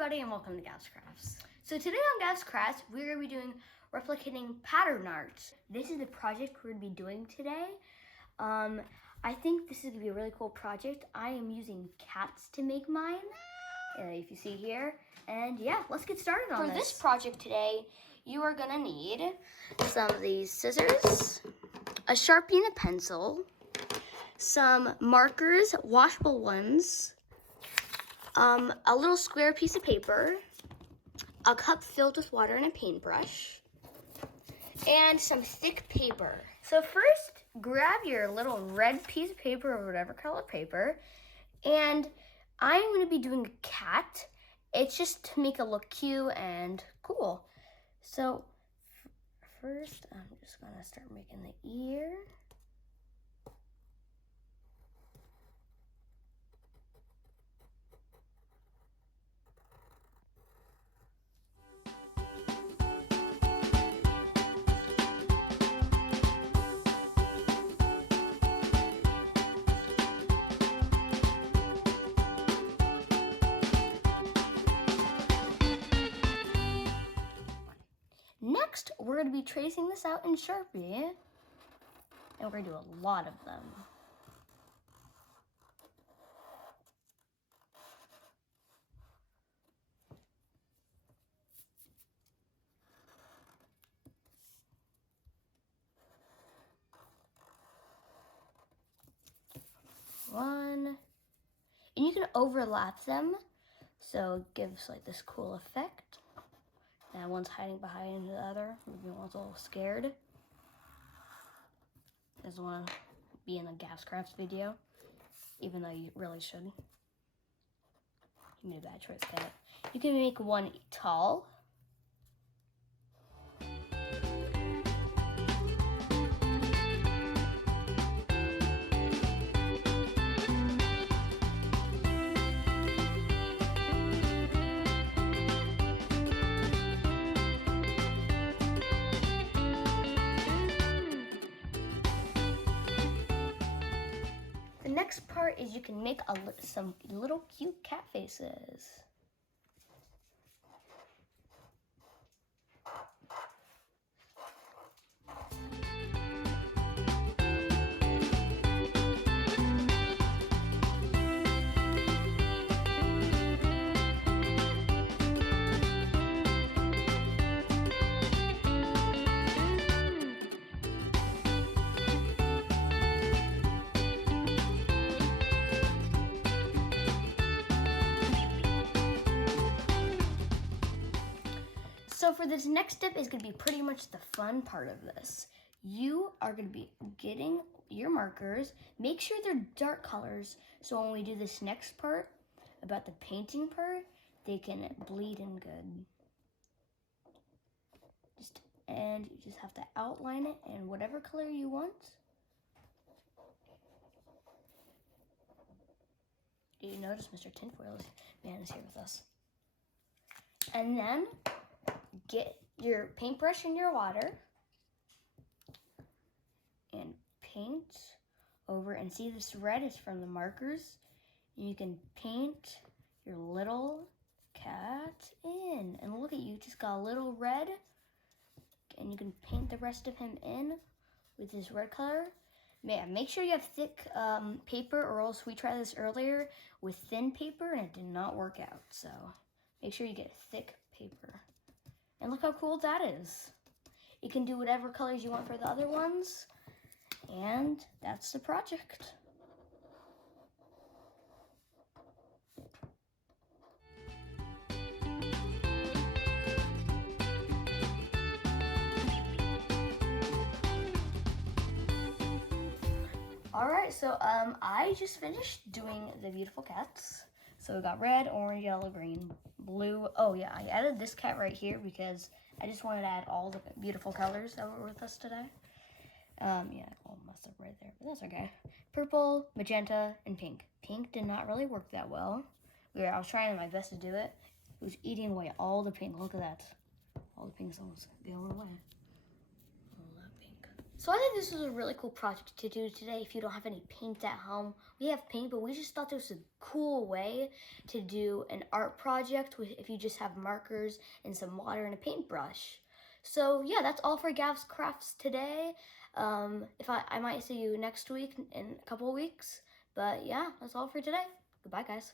everybody and welcome to Gav's Crafts. So today on Gav's Crafts, we're going to be doing replicating pattern art. This is the project we're going to be doing today. I think this is going to be a really cool project. I am using cats to make mine, if you see here. And yeah, let's get started on this. For this project today, you are going to need some of these scissors, a Sharpie and a pencil, some markers, washable ones, a little square piece of paper, a cup filled with water and a paintbrush, and some thick paper. So first, grab your little red piece of paper or whatever color paper, and I'm going to be doing a cat. It's just to make it look cute and cool. So first, I'm just going to start making the ear. Next, we're going to be tracing this out in Sharpie, and we're going to do a lot of them. One, and you can overlap them, so it gives like this cool effect. And one's hiding behind the other. Maybe one's a little scared. Doesn't want to be in a Gav's Crafts video, even though you really should. You made a bad choice, Cat. You can make one tall. The next part is you can make some little cute cat faces. So for this next step is going to be pretty much the fun part of this. You are going to be getting your markers. Make sure they're dark colors so when we do this next part about the painting part, they can bleed in good. And you just have to outline it in whatever color you want. You notice Mr. Tinfoil Man is here with us. And then get your paintbrush and your water and paint over, and see this red is from the markers. You can paint your little cat in, and look at you, just got a little red, and you can paint the rest of him in with this red color. Make sure you have thick paper, or else we tried this earlier with thin paper and it did not work out. So make sure you get thick paper. And look how cool that is. You can do whatever colors you want for the other ones. And that's the project. Alright, so I just finished doing the beautiful cats. So we got red, orange, yellow, green, blue. Oh yeah, I added this cat right here because I just wanted to add all the beautiful colors that were with us today. Yeah, all messed up right there, but that's okay. Purple, magenta, and pink. Pink did not really work that well. I was trying my best to do it. It was eating away all the pink. Look at that. All the pink's almost going away. All that pink. So I think this was a really cool project to do today if you don't have any paint at home. We have paint, but we just thought this was a cool way to do an art project if you just have markers and some water and a paintbrush. So yeah, that's all for Gav's Crafts today. If I might see you next week in a couple of weeks. But yeah, that's all for today. Goodbye, guys.